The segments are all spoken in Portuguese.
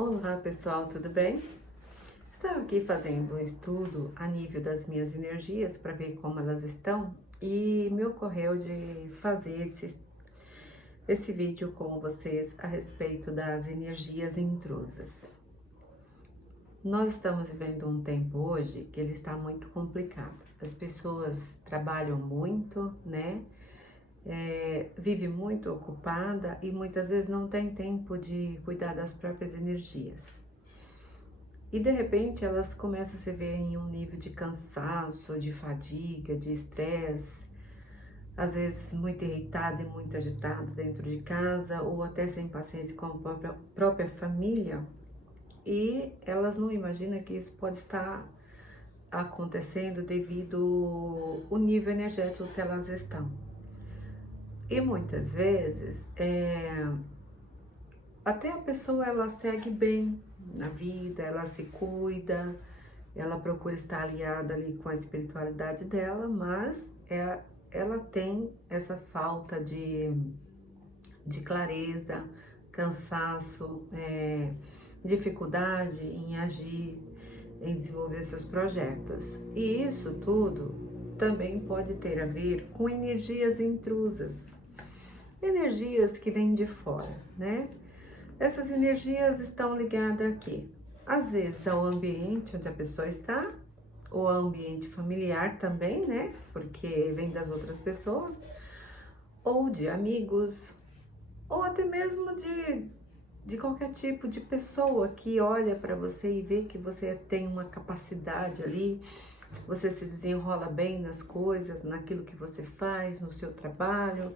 Olá pessoal, tudo bem? Estava aqui fazendo um estudo a nível das minhas energias para ver como elas estão e me ocorreu de fazer esse vídeo com vocês a respeito das energias intrusas. Nós estamos vivendo um tempo hoje que ele está muito complicado. As pessoas trabalham muito, né? Vive muito ocupada e muitas vezes não tem tempo de cuidar das próprias energias. E de repente elas começam a se ver em um nível de cansaço, de fadiga, de estresse, às vezes muito irritada e muito agitada dentro de casa, ou até sem paciência com a própria família, e elas não imaginam que isso pode estar acontecendo devido ao nível energético que elas estão. E muitas vezes, até a pessoa ela segue bem na vida, ela se cuida, ela procura estar alinhada ali com a espiritualidade dela, mas ela tem essa falta de clareza, cansaço, dificuldade em agir, em desenvolver seus projetos. E isso tudo também pode ter a ver com energias intrusas, energias que vêm de fora, né? Essas energias estão ligadas aqui, às vezes ao ambiente onde a pessoa está, ou ao ambiente familiar também, né? Porque vem das outras pessoas, ou de amigos, ou até mesmo de qualquer tipo de pessoa que olha para você e vê que você tem uma capacidade ali, você se desenrola bem nas coisas, naquilo que você faz, no seu trabalho,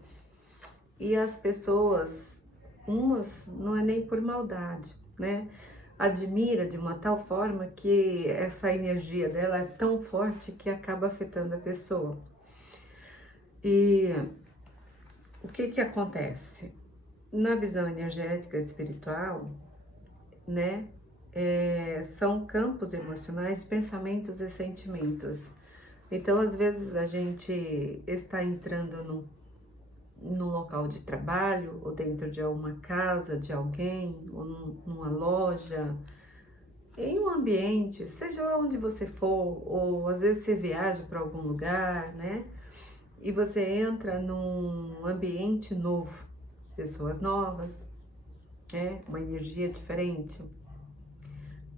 e as pessoas, umas não é nem por maldade, né? Admira de uma tal forma que essa energia dela é tão forte que acaba afetando a pessoa. E o que acontece? Na visão energética espiritual, né? São campos emocionais, pensamentos e sentimentos. Então, às vezes, a gente está entrando num local de trabalho, ou dentro de uma casa de alguém, ou numa loja, em um ambiente, seja lá onde você for, ou às vezes você viaja para algum lugar, né? E você entra num ambiente novo, pessoas novas, né? Uma energia diferente.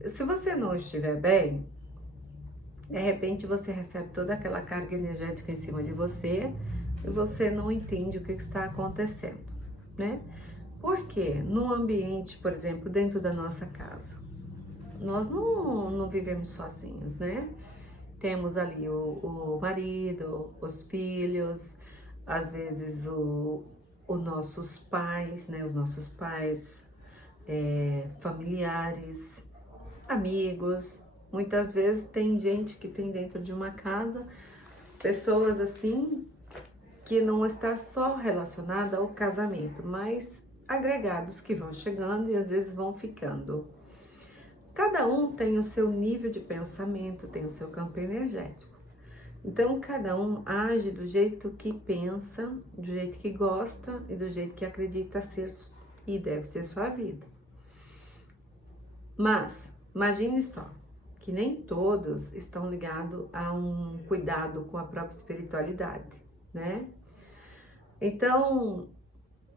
Se você não estiver bem, de repente você recebe toda aquela carga energética em cima de você e você não entende o que está acontecendo, né? Porque no ambiente, por exemplo, dentro da nossa casa, nós não vivemos sozinhos, né? Temos ali o marido, os filhos, às vezes os nossos pais, né? Os nossos pais, familiares, amigos. Muitas vezes tem gente que tem dentro de uma casa pessoas assim que não está só relacionada ao casamento, mas agregados que vão chegando e às vezes vão ficando. Cada um tem o seu nível de pensamento, tem o seu campo energético. Então, cada um age do jeito que pensa, do jeito que gosta e do jeito que acredita ser e deve ser sua vida. Mas, imagine só, que nem todos estão ligados a um cuidado com a própria espiritualidade, né? Então,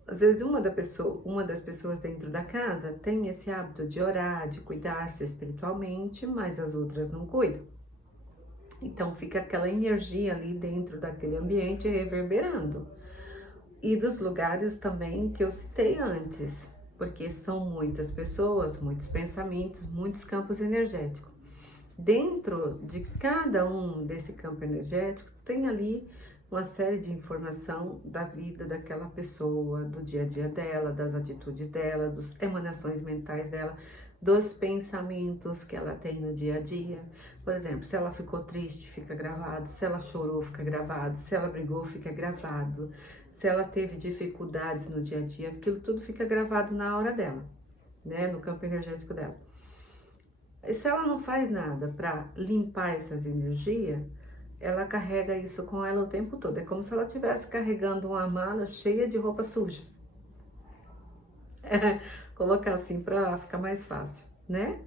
às vezes uma das pessoas dentro da casa tem esse hábito de orar, de cuidar-se espiritualmente, mas as outras não cuidam. Então fica aquela energia ali dentro daquele ambiente reverberando. E dos lugares também que eu citei antes, porque são muitas pessoas, muitos pensamentos, muitos campos energéticos. Dentro de cada um desse campo energético tem ali uma série de informação da vida daquela pessoa, do dia a dia dela, das atitudes dela, das emanações mentais dela, dos pensamentos que ela tem no dia a dia. Por exemplo, se ela ficou triste, fica gravado, se ela chorou, fica gravado, se ela brigou, fica gravado, se ela teve dificuldades no dia a dia, aquilo tudo fica gravado na aura dela, né, no campo energético dela. E se ela não faz nada para limpar essas energias, ela carrega isso com ela o tempo todo. É como se ela estivesse carregando uma mala cheia de roupa suja. Colocar assim para ficar mais fácil, né?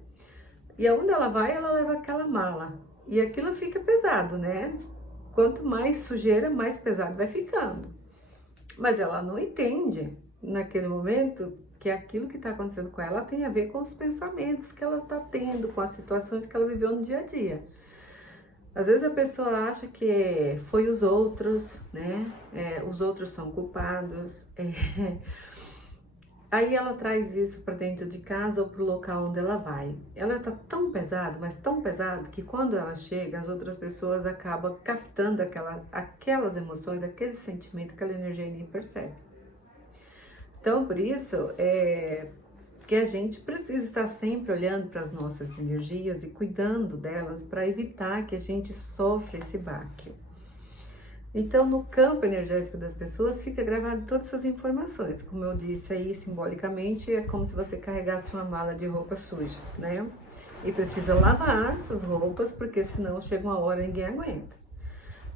E aonde ela vai, ela leva aquela mala. E aquilo fica pesado, né? Quanto mais sujeira, mais pesado vai ficando. Mas ela não entende naquele momento que aquilo que está acontecendo com ela tem a ver com os pensamentos que ela está tendo, com as situações que ela viveu no dia a dia. Às vezes a pessoa acha que foi os outros, né? Os outros são culpados. Aí ela traz isso para dentro de casa ou para o local onde ela vai. Ela tá tão pesada, mas tão pesada, que quando ela chega, as outras pessoas acabam captando aquelas emoções, aquele sentimento, aquela energia e nem percebe. Então, por isso, que a gente precisa estar sempre olhando para as nossas energias e cuidando delas para evitar que a gente sofra esse baque. Então, no campo energético das pessoas fica gravado todas essas informações. Como eu disse aí, simbolicamente, é como se você carregasse uma mala de roupa suja, né? E precisa lavar essas roupas, porque senão chega uma hora e ninguém aguenta.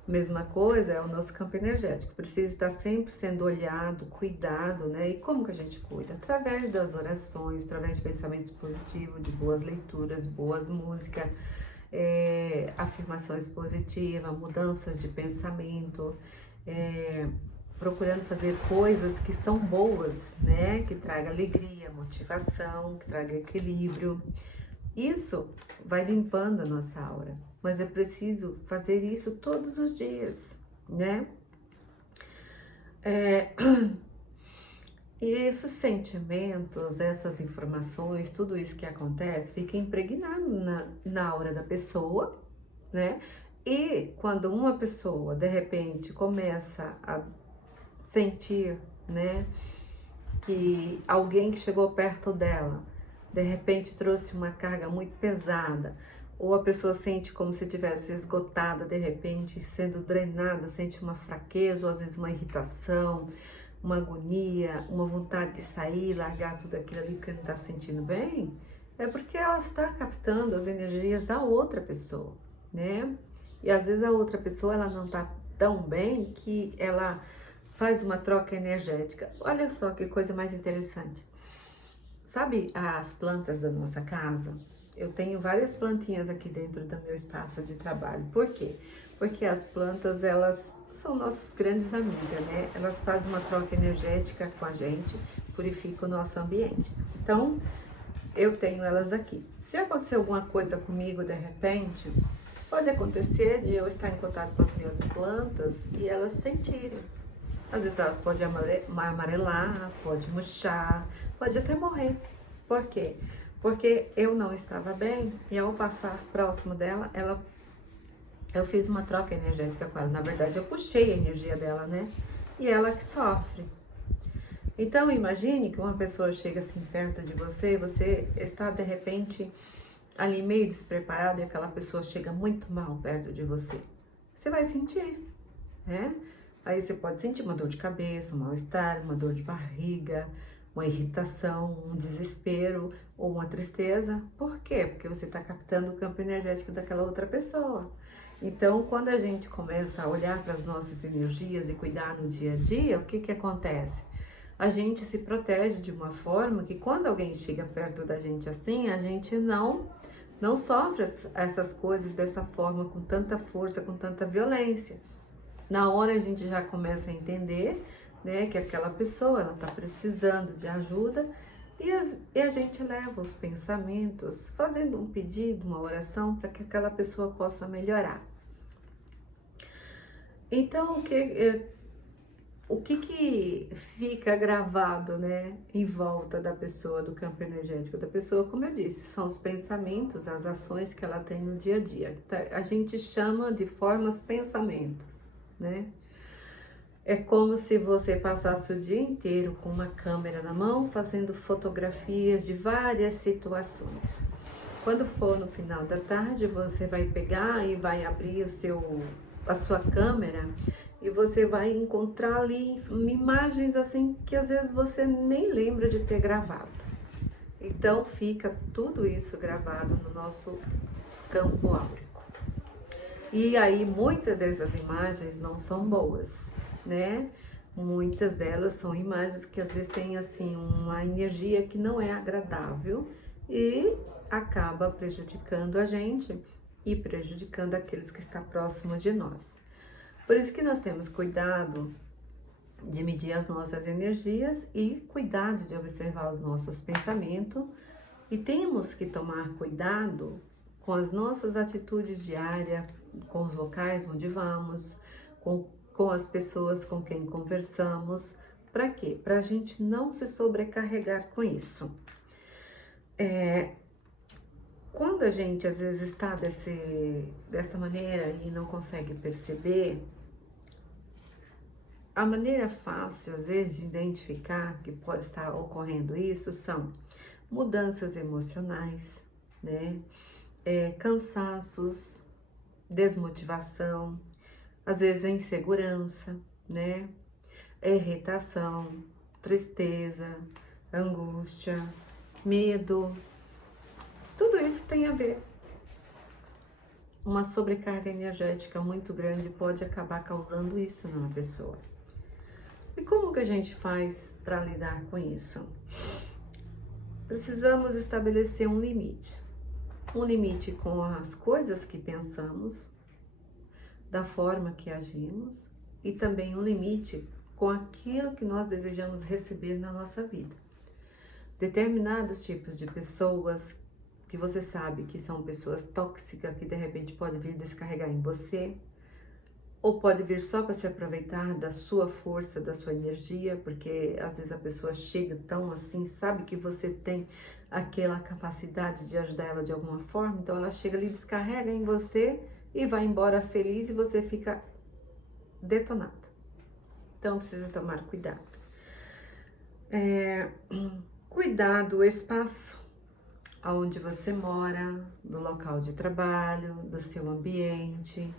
Mesma coisa é o nosso campo energético. Precisa estar sempre sendo olhado, cuidado, né? E como que a gente cuida? Através das orações, através de pensamentos positivos, de boas leituras, boas músicas, afirmações positivas, mudanças de pensamento, procurando fazer coisas que são boas, né? Que traga alegria, motivação, que traga equilíbrio. Isso vai limpando a nossa aura, mas é preciso fazer isso todos os dias, né? E esses sentimentos, essas informações, tudo isso que acontece, fica impregnado na aura da pessoa, né? E quando uma pessoa, de repente, começa a sentir, né, que alguém que chegou perto dela, de repente trouxe uma carga muito pesada, ou a pessoa sente como se tivesse esgotada, de repente, sendo drenada, sente uma fraqueza, ou às vezes uma irritação, uma agonia, uma vontade de sair, largar tudo aquilo ali que não está se sentindo bem, é porque ela está captando as energias da outra pessoa, né? E às vezes a outra pessoa, ela não está tão bem que ela faz uma troca energética. Olha só que coisa mais interessante. Sabe as plantas da nossa casa? Eu tenho várias plantinhas aqui dentro do meu espaço de trabalho. Por quê? Porque as plantas, elas são nossas grandes amigas, né? Elas fazem uma troca energética com a gente, purificam o nosso ambiente. Então, eu tenho elas aqui. Se acontecer alguma coisa comigo de repente, pode acontecer de eu estar em contato com as minhas plantas e elas sentirem. Às vezes elas podem amarelar, pode murchar, pode até morrer. Por quê? Porque eu não estava bem e ao passar próximo dela, eu fiz uma troca energética com ela. Na verdade, eu puxei a energia dela, né? E ela que sofre. Então, imagine que uma pessoa chega assim perto de você e você está, de repente, ali meio despreparado e aquela pessoa chega muito mal perto de você. Você vai sentir, né? Aí você pode sentir uma dor de cabeça, um mal-estar, uma dor de barriga, uma irritação, um desespero ou uma tristeza. Por quê? Porque você está captando o campo energético daquela outra pessoa. Então, quando a gente começa a olhar para as nossas energias e cuidar no dia a dia, o que que acontece? A gente se protege de uma forma que quando alguém chega perto da gente assim, a gente não sofre essas coisas dessa forma, com tanta força, com tanta violência. Na hora a gente já começa a entender, né, que aquela pessoa ela está precisando de ajuda e a gente leva os pensamentos fazendo um pedido, uma oração para que aquela pessoa possa melhorar. Então, o que fica gravado, né, em volta da pessoa, do campo energético da pessoa, como eu disse, são os pensamentos, as ações que ela tem no dia a dia. A gente chama de formas pensamentos, né? É como se você passasse o dia inteiro com uma câmera na mão, fazendo fotografias de várias situações. Quando for no final da tarde, você vai pegar e vai abrir a sua câmera e você vai encontrar ali imagens assim que às vezes você nem lembra de ter gravado. Então fica tudo isso gravado no nosso campo áurico. E aí muitas dessas imagens não são boas, né? Muitas delas são imagens que às vezes têm assim uma energia que não é agradável e acaba prejudicando a gente e prejudicando aqueles que estão próximos de nós. Por isso que nós temos cuidado de medir as nossas energias e cuidado de observar os nossos pensamentos, e temos que tomar cuidado com as nossas atitudes diárias, com os locais onde vamos, com as pessoas com quem conversamos. Para quê? Para a gente não se sobrecarregar com isso. Quando a gente às vezes está dessa maneira e não consegue perceber, a maneira fácil às vezes de identificar que pode estar ocorrendo isso são mudanças emocionais, né? Cansaços, desmotivação, às vezes a insegurança, né? Irritação, tristeza, angústia, medo, tudo isso tem a ver. Uma sobrecarga energética muito grande pode acabar causando isso numa pessoa. E como que a gente faz para lidar com isso? Precisamos estabelecer um limite. Um limite com as coisas que pensamos, da forma que agimos, e também um limite com aquilo que nós desejamos receber na nossa vida. Determinados tipos de pessoas que você sabe que são pessoas tóxicas, que de repente pode vir descarregar em você, ou pode vir só para se aproveitar da sua força, da sua energia, porque às vezes a pessoa chega tão assim, sabe que você tem aquela capacidade de ajudar ela de alguma forma, então ela chega ali, descarrega em você e vai embora feliz e você fica detonado. Então precisa tomar cuidado. Cuidar do espaço onde você mora, do local de trabalho, do seu ambiente.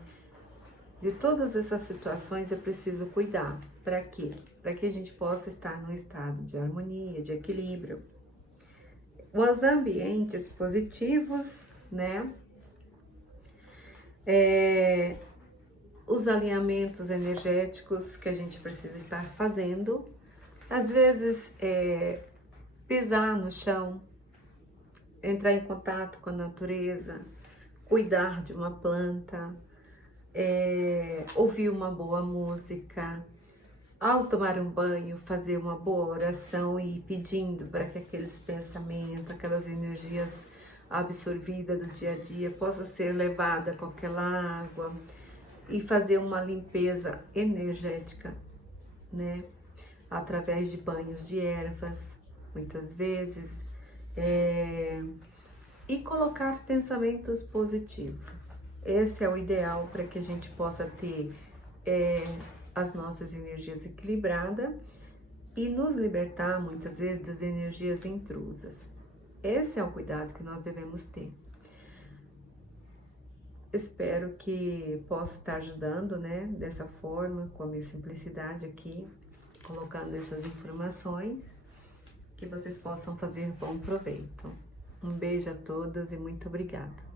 De todas essas situações é preciso cuidar. Para quê? Para que a gente possa estar num estado de harmonia, de equilíbrio. Os ambientes positivos, né? Os alinhamentos energéticos que a gente precisa estar fazendo. Às vezes, pisar no chão, entrar em contato com a natureza, cuidar de uma planta, ouvir uma boa música, ao tomar um banho, fazer uma boa oração e ir pedindo para que aqueles pensamentos, aquelas energias absorvidas do dia a dia possa ser levada com aquela água e fazer uma limpeza energética, né? Através de banhos de ervas, muitas vezes, e colocar pensamentos positivos. Esse é o ideal para que a gente possa ter as nossas energias equilibradas e nos libertar muitas vezes das energias intrusas. Esse é o cuidado que nós devemos ter. Espero que possa estar ajudando, né, dessa forma, com a minha simplicidade aqui, colocando essas informações, que vocês possam fazer bom proveito. Um beijo a todas e muito obrigada.